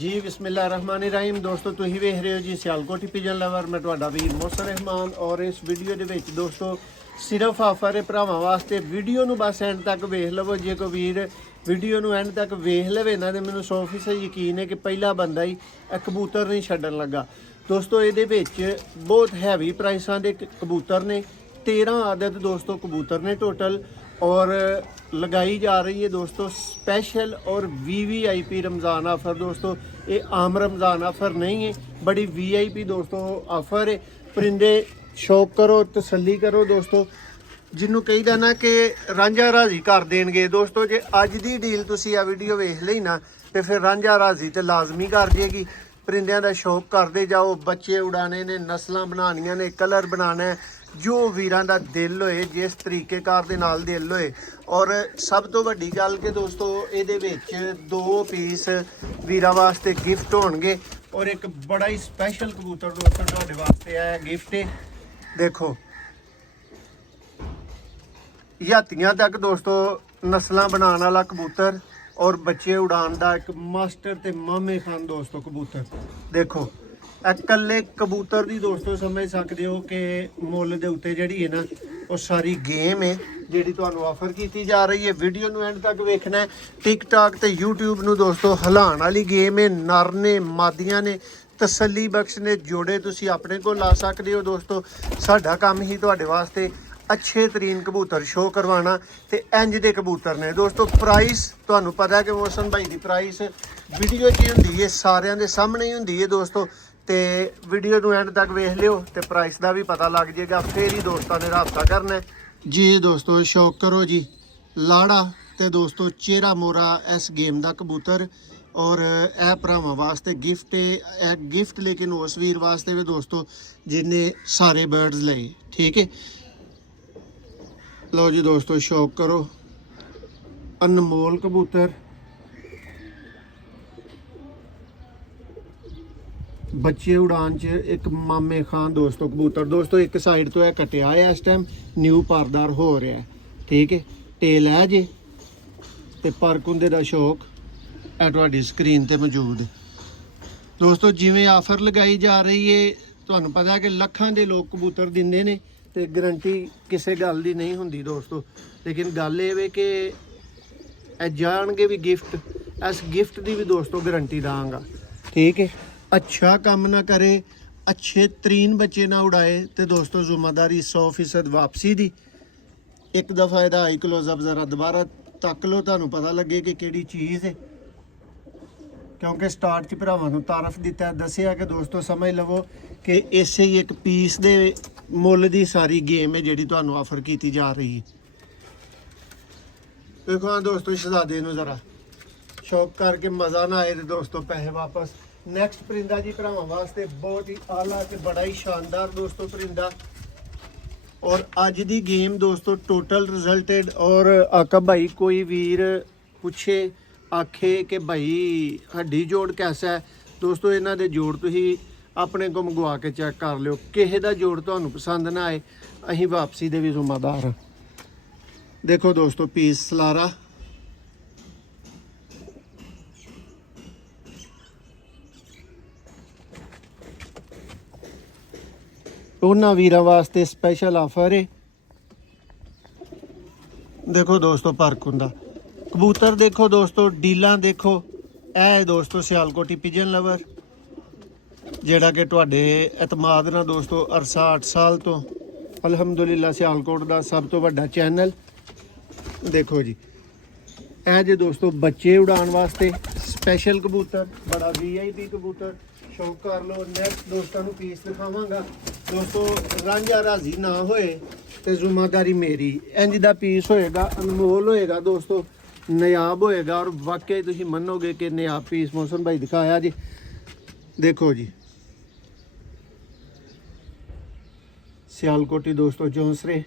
जी बिस्मिल्लाहिर्रहमानिर्रहीम दोस्तों तुम वेख रहे हो जी सियालकोट पिजन लवर मैं तुहाडा वीर मोहसन रहमान और इस वीडियो दे विच दोस्तों सिर्फ ऑफर है भरावां वास्ते। वीडियो नूं बस एंड तक वेख लवो। जे कोई वीर वीडियो नूं एंड तक वेख लवे ना तो मैनूं 100% यकीन है कि पहला बंदा ही कबूतर नहीं छड्डण लगा। दोस्तों इहदे विच बहुत हैवी प्राइसां दे कबूतर ने, 13 आदत दोस्तों कबूतर ने टोटल और लगाई जा रही है दोस्तों स्पेशल और वीवीआईपी रमज़ान ऑफ़र। दोस्तों ये आम रमज़ान ऑफ़र नहीं है, बड़ी वीआईपी दोस्तों ऑफ़र है। परिंदे शौक करो, तसल्ली करो दोस्तों। जिन्हों कहीदा ना कि रांझा राजी कर देंगे दोस्तों, जे अज की डील तुसी आ वीडियो वेख ली ना तो फिर रांझा राजी तो लाजमी कर देगी। परिंदियां दा शौक करते जाओ, बच्चे उड़ाने ने, नस्लां बनानियां ने, कलर बनाना है, जो वीरां दा दिल होए, जिस तरीकेकार दे नाल दिल होए। और सब तो वड्डी गल कि दोस्तों इहदे विच 2 पीस वीरां वास्ते गिफ्ट होणगे और एक बड़ा ही स्पैशल कबूतर दोस्तों तुहाडे वास्ते आया गिफ्ट है। देखो यातियां तक दोस्तों नस्लां बनाने वाला कबूतर और बच्चे उड़ान का एक मास्टर ते मामे खान दोस्तों कबूतर। देखो कल्ले कबूतर की दोस्तों समझ सकते हो कि मुल दे उत्ते जिहड़ी है ना वो सारी गेम है जिहड़ी तुहानूं ऑफर की जा रही है। वीडियो नूं एंड तक वेखना है। टिकटॉक ते यूट्यूब नूं दोस्तों हिलाण वाली गेम है। नर ने, मादियां ने, तसल्ली बख्श ने जोड़े तुसीं अपने को ला सकते हो दोस्तों। साडा काम ही तुहाडे वास्ते अच्छे तरीन कबूतर शो करवाना ते इंज दे कबूतर ने दोस्तों। प्राइस तुहानूं पता है कि मोहसन भाई की प्राइस वीडियो च हुंदी है, सारियां दे सामने ही हुंदी है दोस्तों। तो वीडियो नूं एंड तक वेख लियो तो प्राइस का भी पता लग जाएगा, फिर ही दोस्तों ने रब्ता करना है जी। दोस्तों शौक करो जी लाड़ा तो दोस्तों चेहरा मोरा इस गेम का कबूतर और यह भरावां वास्ते गिफ्ट है। गिफ्ट लेकिन उस वीर वास्ते भी दोस्तों जिन्हें सारे बर्ड्स लए, ठीक है। लो जी दोस्तों शौक करो, अनमोल कबूतर, बच्चे उड़ान च एक मामे खान दोस्तों कबूतर। दोस्तों एक साइड तो यह कटिया है, इस टाइम न्यू पारदार हो रहा है, ठीक है। टेल है जी ते पर कुंदे दा शौक है तुहाडी स्क्रीन ते मौजूद दोस्तों। जिवें आफर लगाई जा रही है तुहानूं पता है कि लखां दे लोग कबूतर दिंदे ने ते गारंटी किसी गल दी नहीं हुंदी दोस्तों। लेकिन गल ये वे कि जाणगे भी गिफ्ट, इस गिफ्ट की भी दोस्तों गारंटी दांगा, ठीक है। अच्छा काम ना करे, अच्छे तरीन बच्चे ना उड़ाए तो दोस्तों जिम्मेदारी 100% वापसी दी। एक दफ़ा यदा आई क्लोजअप ज़रा दोबारा तक लो, तुहानूं पता लगे कि केड़ी चीज़ है। क्योंकि स्टार्ट च भरावां नूं तारफ दिता है, दसिया कि दोस्तों समझ लवो कि इसे ही एक पीस दे मुल दी सारी गेम है जिहड़ी तुहानूं ऑफर की जा रही है। देखो हाँ दोस्तों शहजादे नूं ज़रा शौक करके मज़ा ना आए तो दोस्तों पैसे वापस। नैक्सट परिंदा जी भरावां वास्ते बहुत ही आला ते बड़ा ही शानदार दोस्तों परिंदा और अज दी गेम दोस्तों टोटल रिजल्टेड। और आका भाई कोई वीर पूछे आखे कि भाई हड्डी जोड़ कैसा है दोस्तों, इन्हां दे जोड़ तुसीं अपने को मंगवा के चैक कर लियो। किसी का जोड़ तुहानूं पसंद ना आए असीं वापसी दे भी जिम्मेदार हां। देखो दोस्तों पीस सलारा, उन्हां वीरां वास्ते स्पैशल ऑफर है। देखो दोस्तों परख हुंदा कबूतर, देखो दोस्तों डीलां देखो। है दोस्तों सियालकोटी पिजन लवर जेड़ा कि तुहाडे एतमाद नाल दोस्तों अरसा 8 साल तो अलहमदुलिल्लाह सियालकोट का सब तो वड्डा चैनल। देखो जी ए जे दोस्तों बच्चे उड़ान वास्ते स्पैशल कबूतर, बड़ा वीआईपी कबूतर शौक कर लो। नैक्सट दोस्तों को पीस दिखावांगा दोस्तों। रांझा राजी ना होए तो जिम्मेदारी मेरी। इंज दा पीस होएगा, अनमोल होएगा दोस्तों, नायाब होएगा और वाकई तुसीं मनोगे कि नायाब पीस मोहसन भाई दिखाया जी। देखो जी सियालकोटी दोस्तों जौंसरे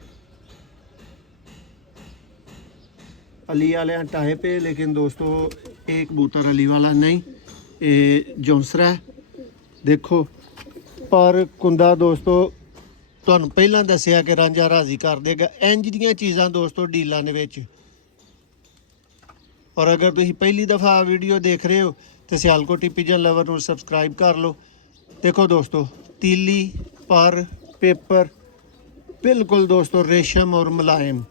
अली वाले टाइप है, लेकिन दोस्तों एक कबूतर अली वाला नहीं, ये जौंसरा है। देखो पर कुंदा दोस्तों तुहानूं पहलां दस्सिया कि रांझा राजी कर देगा। इंज दीयां चीज़ां दोस्तों डीलां दे विच। और अगर तुसीं पहली दफ़ा वीडियो देख रहे हो ਤੇ ਸਿਆਲਕੋਟੀ ਪਿਜਨ ਲਵਰ ਨੂੰ ਸਬਸਕ੍ਰਾਈਬ ਕਰ ਲਓ। ਦੇਖੋ ਦੋਸਤੋ, ਤੀਲੀ ਪਰ ਪੇਪਰ ਬਿਲਕੁਲ ਦੋਸਤੋ ਰੇਸ਼ਮ ਔਰ ਮੁਲਾਇਮ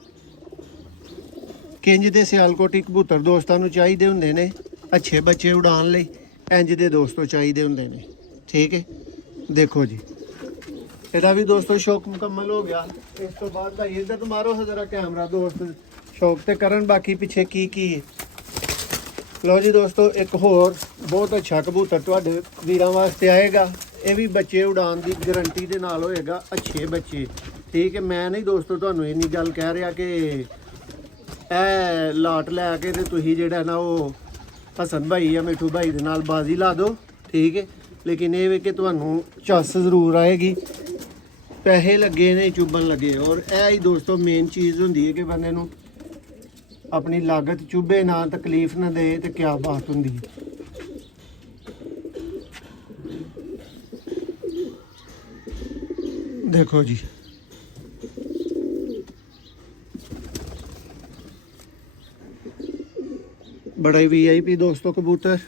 ਕਿੰਜ ਦੇ ਸਿਆਲਕੋਟੀ ਕਬੂਤਰ ਦੋਸਤਾਂ ਨੂੰ ਚਾਹੀਦੇ ਹੁੰਦੇ ਨੇ ਅੱਛੇ ਬੱਚੇ ਉਡਾਉਣ ਲਈ, ਇੰਜ ਦੇ ਦੋਸਤੋ ਚਾਹੀਦੇ ਹੁੰਦੇ ਨੇ। ਠੀਕ ਹੈ, ਦੇਖੋ ਜੀ ਇਹਦਾ ਵੀ ਦੋਸਤੋ ਸ਼ੌਕ ਮੁਕੰਮਲ ਹੋ ਗਿਆ। ਇਸ ਤੋਂ ਬਾਅਦ ਭਾਈ ਇੱਧਰ ਤੋਂ ਮਾਰੋ ਜ਼ਰਾ ਕੈਮਰਾ ਦੋਸਤ, ਸ਼ੌਕ ਤੇ ਕਰਨ ਬਾਕੀ ਪਿੱਛੇ ਕੀ ਹੈ। ਲਓ ਜੀ ਦੋਸਤੋ, ਇੱਕ ਹੋਰ ਬਹੁਤ ਅੱਛਾ ਕਬੂਤਰ ਤੁਹਾਡੇ ਵੀਰਾਂ ਵਾਸਤੇ ਆਏਗਾ। ਇਹ ਵੀ ਬੱਚੇ ਉਡਾਉਣ ਦੀ ਗਾਰੰਟੀ ਦੇ ਨਾਲ ਹੋਏਗਾ, ਅੱਛੇ ਬੱਚੇ। ਠੀਕ ਹੈ, ਮੈਂ ਨਹੀਂ ਦੋਸਤੋ ਤੁਹਾਨੂੰ ਇੰਨੀ ਗੱਲ ਕਹਿ ਰਿਹਾ ਕਿ ਇਹ ਲਾਟ ਲੈ ਕੇ ਤੇ ਤੁਸੀਂ ਜਿਹੜਾ ਨਾ ਉਹ ਹਸਨ ਭਾਈ ਜਾਂ ਮਿੱਠੂ ਭਾਈ ਦੇ ਨਾਲ ਬਾਜ਼ੀ ਲਾ ਦਿਓ। ਠੀਕ ਹੈ, ਲੇਕਿਨ ਇਹ ਵੀ ਕਿ ਤੁਹਾਨੂੰ ਚੱਸ ਜ਼ਰੂਰ ਆਏਗੀ, ਪੈਸੇ ਲੱਗੇ ਨੇ ਚੁੱਭਣ ਲੱਗੇ। ਔਰ ਇਹ ਹੀ ਦੋਸਤੋ ਮੇਨ ਚੀਜ਼ ਹੁੰਦੀ ਹੈ ਕਿ ਬੰਦੇ ਨੂੰ ਆਪਣੀ ਲਾਗਤ ਚੁੱਭੇ ਨਾ, ਤਕਲੀਫ ਨਾ ਦੇ, ਤੇ ਕਿਆ ਬਾਤ ਹੁੰਦੀ ਹੈ। ਦੇਖੋ ਜੀ बड़ा ही VIP दोस्तों कबूतर।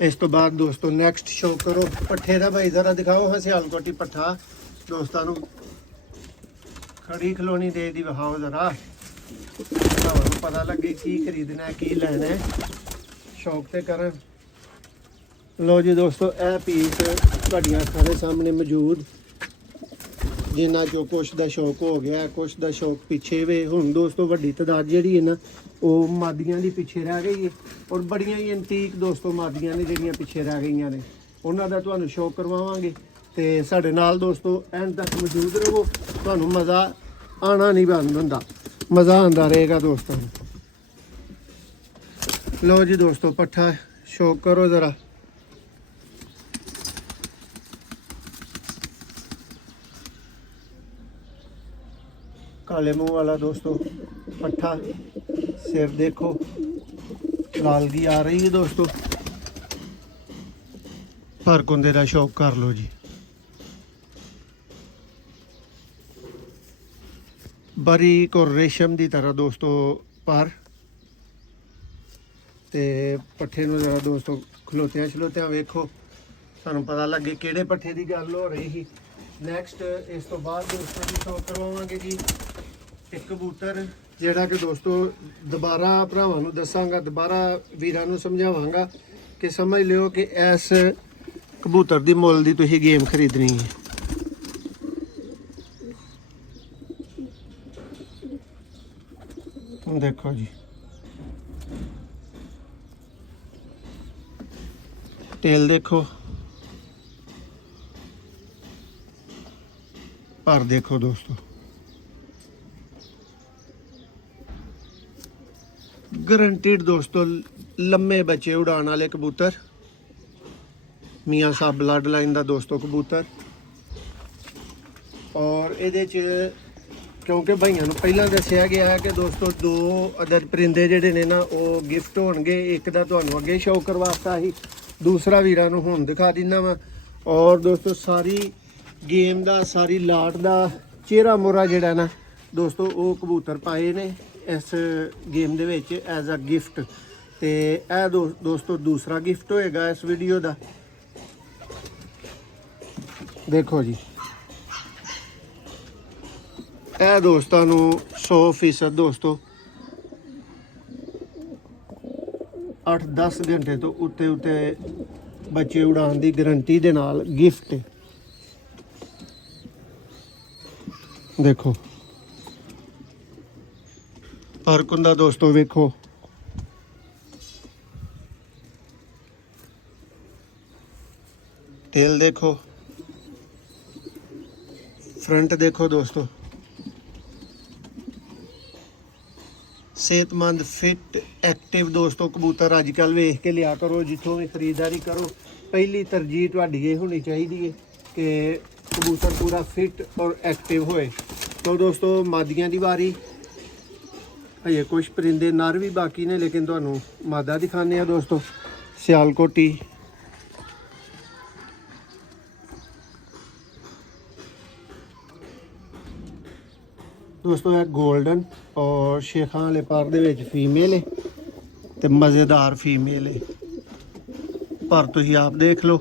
इस तो बाद दोस्तों नैक्सट शो करो पट्ठे का भाई जरा दिखाओ। हाँ सियालकोटी पट्ठा दोस्तों खड़ी खलोनी दे दी विखाओ जरा, पता लगे की खरीदना है की लेना है, शौक ते करन। लो जी दोस्तों, यह पीस ਤੁਹਾਡੀਆਂ सारे सामने मौजूद, जिन्ना जो कुछ का शौक हो गया, कुछ का शौक पिछे वे। हुण दोस्तों वड्डी तादाद जिहड़ी है ना ਉਹ ਮਾਦੀਆਂ ਦੀ ਪਿੱਛੇ ਰਹਿ ਗਈ ਹੈ, ਔਰ ਬੜੀਆਂ ਹੀ ਐਂਟੀਕ ਦੋਸਤੋ ਮਾਦੀਆਂ ਨੇ ਜਿਹੜੀਆਂ ਪਿੱਛੇ ਰਹਿ ਗਈਆਂ ਨੇ, ਉਹਨਾਂ ਦਾ ਤੁਹਾਨੂੰ ਸ਼ੌਕ ਕਰਵਾਵਾਂਗੇ। ਤੇ ਸਾਡੇ ਨਾਲ ਦੋਸਤੋ ਐਂਡ ਤੱਕ ਮੌਜੂਦ ਰਹੋ, ਤੁਹਾਨੂੰ ਮਜ਼ਾ ਆਣਾ ਨਹੀਂ ਬੰਦ ਹੁੰਦਾ, ਮਜ਼ਾ ਆਉਂਦਾ ਰਹੇਗਾ ਦੋਸਤੋ ਨੂੰ। ਲਓ ਜੀ ਦੋਸਤੋ, ਪੱਠਾ ਸ਼ੌਕ ਕਰੋ ਜ਼ਰਾ। काले मुंह वाला दोस्तों पट्ठा, सिर देखो लालगी आ रही है दोस्तों। पर कुंदे का शौक कर लो जी। बारीक और रेशम की तरह दोस्तों पर ते पट्ठे नूं जरा दोस्तों खलोतियां वेखो, सानूं पता लगे किहड़े पट्ठे की गल हो रही थी। नैक्सट इस तो बाद दोस्तों की शौक करवावांगे जी एक कबूतर, ਜਿਹੜਾ ਕਿ ਦੋਸਤੋ ਦੁਬਾਰਾ ਭਰਾਵਾਂ ਨੂੰ ਦੱਸਾਂਗਾ, ਦੁਬਾਰਾ ਵੀਰਾਂ ਨੂੰ ਸਮਝਾਵਾਂਗਾ ਕਿ ਸਮਝ ਲਿਓ ਕਿ ਇਸ ਕਬੂਤਰ ਦੀ ਮੁੱਲ ਦੀ ਤੁਸੀਂ ਗੇਮ ਖਰੀਦਣੀ ਹੈ। ਦੇਖੋ ਜੀ ਟੇਲ ਦੇਖੋ, ਪਰ ਦੇਖੋ ਦੋਸਤੋ गारंटीड दोस्तों लम्बे बच्चे उड़ाने वाले कबूतर, मियाँ साहब ब्लड लाइन का दोस्तों कबूतर। और ये क्योंकि भाइयों को पहला दसिया गया है कि दोस्तों दो अदर परिंदे जोड़े ने ना वो गिफ्ट होणगे, एक का तुहानूं अगे शो करवाता ही, दूसरा वीरां नूं हुण दिखा दिना वा। और दोस्तों सारी गेम का सारी लाट का चेहरा मोहरा जिहड़ा ना दोस्तों वो कबूतर पाए ने इस गेम दे विच एज अ गिफ्ट। ते ए दोस्तों दूसरा गिफ्ट होएगा इस वीडियो का। देखो जी ए दोस्तों 100% दोस्तों 8-10 घंटे तो उत्ते उत्ते बच्चे उड़ान की गारंटी दे नाल गिफ्ट। देखो फर्क हुंदा दोस्तों, वेखो टेल देखो, फ्रंट देखो दोस्तों। सेहतमंद फिट एक्टिव दोस्तों कबूतर अजकल वेख के लिया करो, जितों भी खरीदारी करो पहली तरजीह तुहाडी ये होनी चाहिए है कि कबूतर पूरा फिट और एक्टिव होए। तो दोस्तों मादियां दी वारी, ये कुछ परिंदे नर भी बाकी ने, लेकिन तुहानूं मादा दिखाने दोस्तों। सियालकोटी दोस्तों है गोल्डन और शेखां वाले पर दे विच फीमेल है ते मज़ेदार फीमेल है। ਪਰ ਤੁਸੀਂ ਆਪ ਦੇਖ ਲਓ।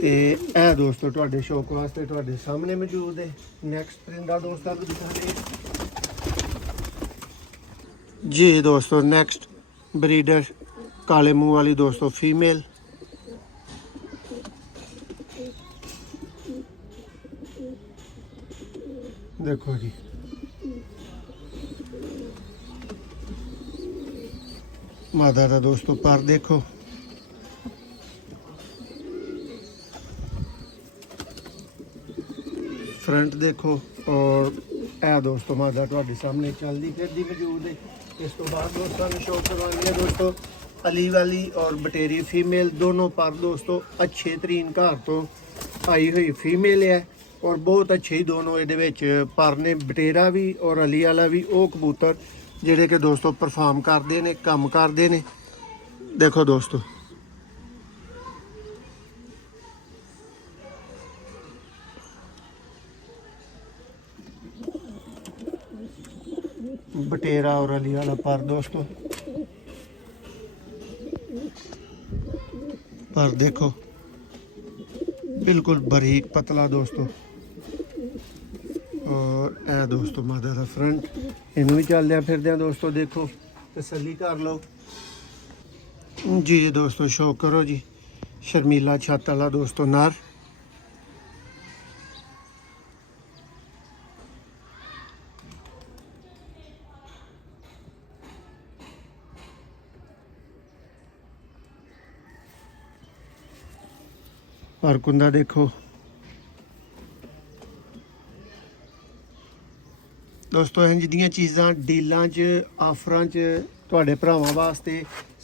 ਤੇ ਇਹ ਦੋਸਤੋ ਤੁਹਾਡੇ ਸ਼ੌਕ ਵਾਸਤੇ ਤੁਹਾਡੇ ਸਾਹਮਣੇ ਮੌਜੂਦ ਹੈ। ਨੈਕਸਟ ਪਰਿੰਦਾ ਦੋਸਤਾਂ ਨੂੰ ਦਿਖਾਣੇ ਜੀ ਦੋਸਤੋ। ਨੈਕਸਟ ਬਰੀਡਰ ਕਾਲੇ ਮੂੰਹ ਵਾਲੀ ਦੋਸਤੋ फीमेल। देखो जी मादा का दोस्तों पर देखो। फ्रंट देखो और ए दोस्तों मादा ਤੁਹਾਡੇ सामने चलती फिरती मौजूद है। इस तो बाद दोस्तों ने शो करवानी है दोस्तों अली वाली और बटेरी फीमेल दोनों पर दोस्तों अच्छे तरीन घर तो आई हुई फीमेल है और बहुत अच्छे ही दोनों ये पर ने बटेरा भी और अली वाला भी वो कबूतर जेडे कि दोस्तों परफॉर्म करते हैं काम करते हैं। देखो दोस्तों बटेरा और अली वाला पर दोस्तों पर देखो बिल्कुल बारीक पतला दोस्तों। और ए दोस्तों मादा का फ्रंट इनू भी चलद्या फिरद्या दोस्तों देखो तसल्ली कर लो जी। दोस्तों शो करो जी शर्मीला छत वाला दोस्तों नर। पर कुंदा देखो दोस्तों। इंज दियां चीज़ां डीलां च आफरां च तुहाडे भरावां वास्ते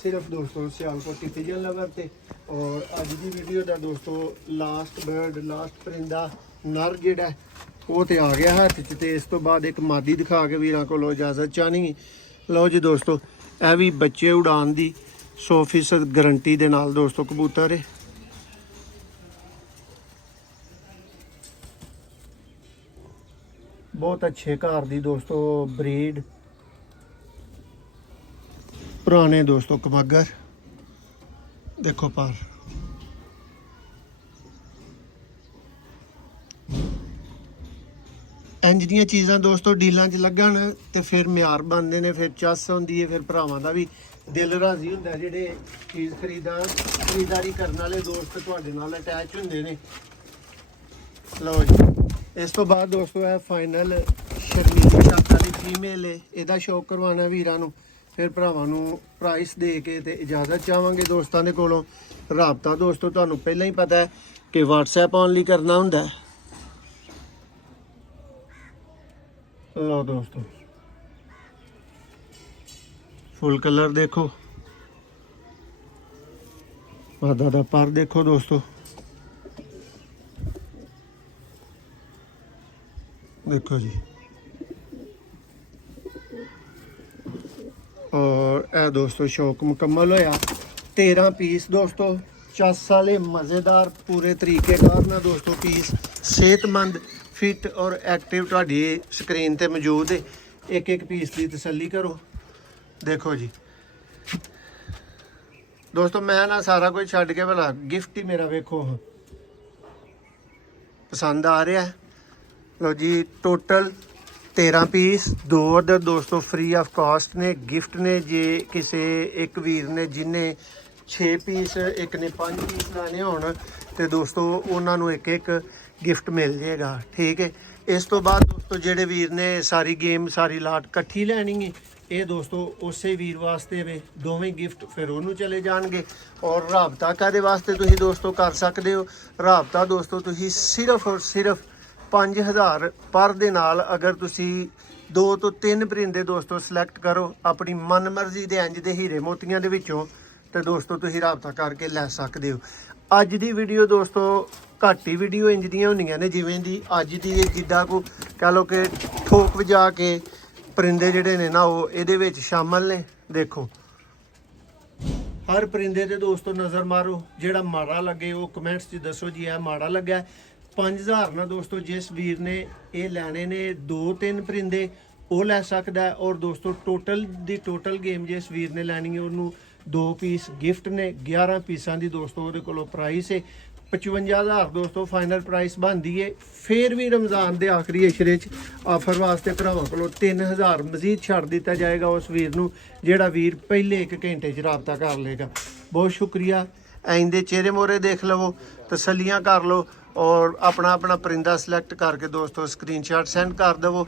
सिर्फ दोस्तों सियालकोटी पिजन लवर ते। और अज दी वीडियो दा दोस्तों लास्ट बर्ड लास्ट परिंदा नर जिहड़ा वो ते आ गया हत्थ च। ते इस तो बाद एक मादी दिखा के वीरां कोलों इजाजत चाहनी। लो जी दोस्तों यह भी बच्चे उड़ान दी 100% गारंटी दे नाल दोस्तों कबूतर है। बहुत अच्छे घर दी दोस्तों ब्रीड पुराने दोस्तों कमगर देखो पर इंज दियां चीज़ां दोस्तों डीलां च लगन ते फिर म्यार बनते हैं फिर चस होंदी है फिर भरावां दा भी दिल राजी हुंदा है। जिहड़े चीज़ खरीदारी करने वाले दोस्त तुहाडे नाल अटैच हुंदे ने। लो जी इस तो बाद दोस्तों है फाइनल शर्मीली छत वाली फीमेल है। इहदा शौक करवाना वीरां नूं फिर भरावां नूं प्राइस दे के ते इजाजत चाहांगे दोस्तां दे कोलों। राबता दोस्तों तुहानूं पहलां ही पता है कि व्हाट्सएप ऑनली करना हुंदा है। लो दोस्तों फुल कलर देखो मादा दा पर देखो दोस्तों। देखो जी और ए दोस्तों शौक मुकम्मल होया। 13 पीस दोस्तों चस वाले मज़ेदार पूरे तरीके कार ना दोस्तों पीस सेहतमंद फिट और एक्टिव तुहाडी स्क्रीन ते मौजूद है। एक एक पीस की तसल्ली करो। देखो जी दोस्तों मैं ना सारा कुछ छड्ड के भला गिफ्ट ही मेरा वेखो पसंद आ रहा है। लो जी टोटल 13 पीस 2 अदर दोस्तों फ्री ऑफ कॉस्ट ने गिफ्ट ने। जे किसी एक वीर ने जिन्हें 6 पीस एक ने 5 पीस लाने होण ते दोस्तों उन्होंने एक एक गिफ्ट मिल जाएगा। ठीक है। इस तो बाद दोस्तों जेडे वीर ने सारी गेम सारी लाट कट्ठी लैनी है ये दोस्तों उस वीर वास्ते वे दोवें गिफ्ट फिर उन्होंने चले जाएंगे। और राबता कादे वास्ते तुसीं दोस्तों कर सकते हो। राबता दोस्तों तुसीं सिर्फ और सिर्फ 5000 पर दे नाल अगर तुसी 2 तो 3 परिंदे दोस्तों सिलेक्ट करो अपनी मन मर्जी दे इंज दे हीरे मोतियां दे विचों ते दोस्तों तुसी राबता करके लै सकदे हो। अज दी वीडियो दोस्तों घट ही वीडियो इंज दियां होंदियां ने जिवें दी अज दी जिद्दां को कह लो कि ठोक वजा के परिंदे जिहड़े ने ना वो इहदे विच शामिल ने। देखो हर परिंदे ते दोस्तों नज़र मारो जिहड़ा माड़ा लगे वो कमेंट्स च दसो जी है माड़ा लग्या। 5000 ना दोस्तों जिस वीर ने ये लैने ने 2-3 परिंदे वो लै सकदा है। और दोस्तों टोटल दी टोटल गेम जिस वीर ने लैनी है उन्होंने 2 ਪੀਸ ਗਿਫਟ ਨੇ 11 ਪੀਸਾਂ ਦੀ ਦੋਸਤੋ ਉਹਦੇ ਕੋਲੋਂ ਪ੍ਰਾਈਸ ਹੈ 55,000 ਦੋਸਤੋ ਫਾਈਨਲ ਪ੍ਰਾਈਸ ਬਣਦੀ ਹੈ। ਫਿਰ ਵੀ ਰਮਜ਼ਾਨ ਦੇ ਆਖਰੀ ਇਸ਼ਰੇ 'ਚ ਆਫਰ ਵਾਸਤੇ ਭਰਾਵਾਂ ਕੋਲੋਂ 3,000 ਮਜ਼ੀਦ ਛੱਡ ਦਿੱਤਾ ਜਾਏਗਾ ਉਸ ਵੀਰ ਨੂੰ ਜਿਹੜਾ ਵੀਰ ਪਹਿਲੇ 1 ਘੰਟੇ 'ਚ ਰਾਬਤਾ ਕਰ ਲੇਗਾ। ਬਹੁਤ ਸ਼ੁਕਰੀਆ। ਆਇੰਦੇ ਚਿਹਰੇ ਮੋਰੇ ਦੇਖ ਲਵੋ, ਤਸੱਲੀਆਂ ਕਰ ਲਓ ਔਰ ਆਪਣਾ ਆਪਣਾ ਪਰਿੰਦਾ ਸਿਲੈਕਟ ਕਰਕੇ ਦੋਸਤੋ ਸਕਰੀਨਸ਼ਾਟ ਸੈਂਡ ਕਰ ਦੇਵੋ।